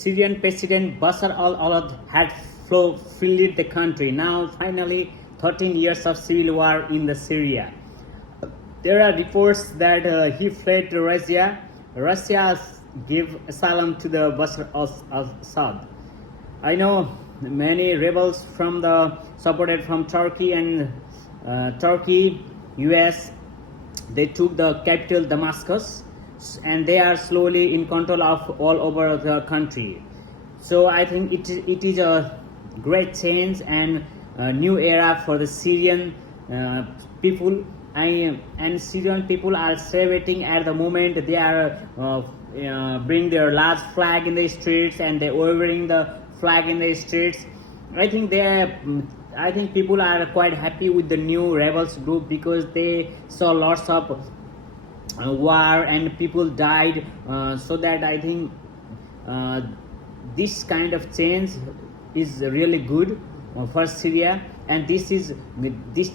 Syrian President Bashar al-Assad had fled the country. Now, finally, 13 years of civil war in the Syria. There are reports that he fled to Russia. Russia gave asylum to the Bashar al-Assad. I know many rebels from the supported from Turkey and Turkey, US. They took the capital Damascus, and they are slowly in control of all over the country. So I think it is a great change and a new era for the Syrian people. And Syrian people are celebrating at the moment. They are bring their large flag in the streets, and they waving the flag in the streets. I think people are quite happy with the new rebels group because they saw lots of war and people died. So that I think this kind of change is really good for Syria, and this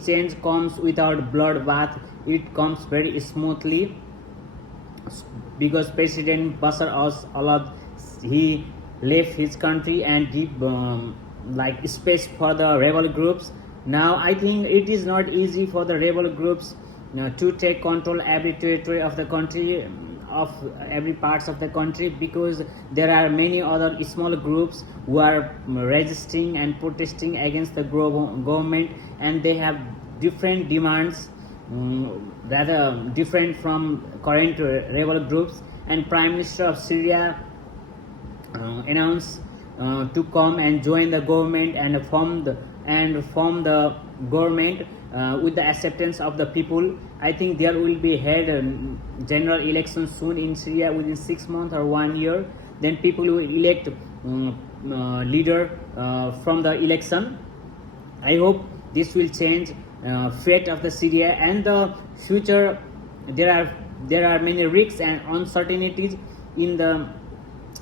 change comes without bloodbath. It comes very smoothly because President Bashar al-Assad, he left his country and give like space for the rebel groups. Now I think it is not easy for the rebel groups to take control every territory of the country, of every parts of the country, because there are many other small groups who are resisting and protesting against the government, and they have different demands, rather different from current rebel groups. And Prime Minister of Syria announced to come and join the government and form the government with the acceptance of the people. I think there will be held a general election soon in Syria within 6 months or 1 year. Then people will elect leader from the election. I hope this will change fate of the Syria and the future. There are many risks and uncertainties in the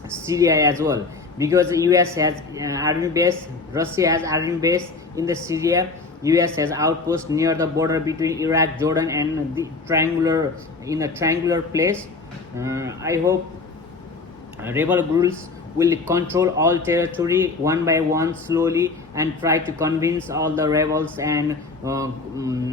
Syria as well, because US has army base, Russia has army base in the Syria. US has outposts near the border between Iraq, Jordan, and the triangular place. I hope rebel groups will control all territory one by one slowly and try to convince all the rebels, and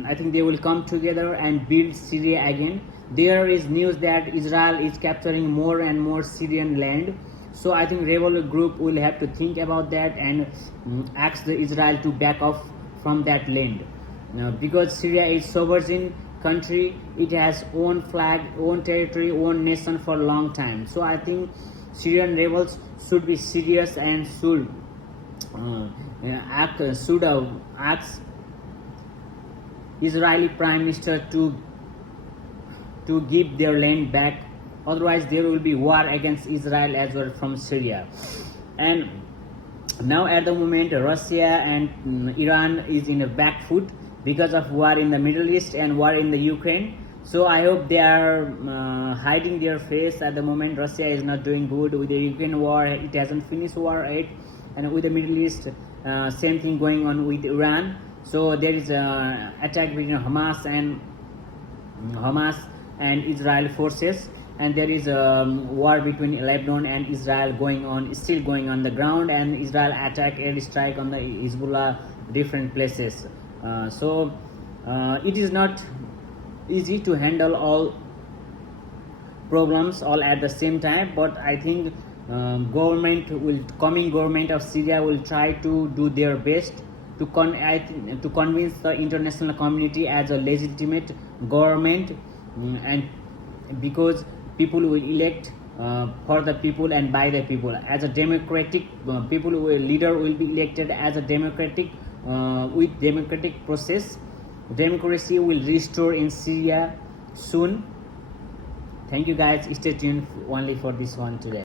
I think they will come together and build Syria again. There is news that Israel is capturing more and more Syrian land. So I think rebel group will have to think about that and ask the Israel to back off from that land, because Syria is sovereign country. It has own flag, own territory, own nation for a long time. So I think Syrian rebels should be serious and should ask Israeli Prime Minister to give their land back. Otherwise there will be war against Israel as well from Syria. And now at the moment Russia and Iran is in a back foot because of war in the Middle East and war in the Ukraine. So I hope they are hiding their face at the moment. Russia is not doing good with the Ukraine war. It hasn't finished war yet. And with the Middle East, same thing going on with Iran. So there is an attack between Hamas and Israel forces, and there is a war between Lebanon and Israel still going on the ground, and Israel air strike on the Hezbollah different places. So it is not easy to handle all problems all at the same time, but I think coming government of Syria will try to do their best to convince the international community as a legitimate government, and because people will elect for the people and by the people as a democratic leader will be elected as a democratic with democratic process. Democracy will restore in Syria soon. Thank you guys. Stay tuned only for this one today.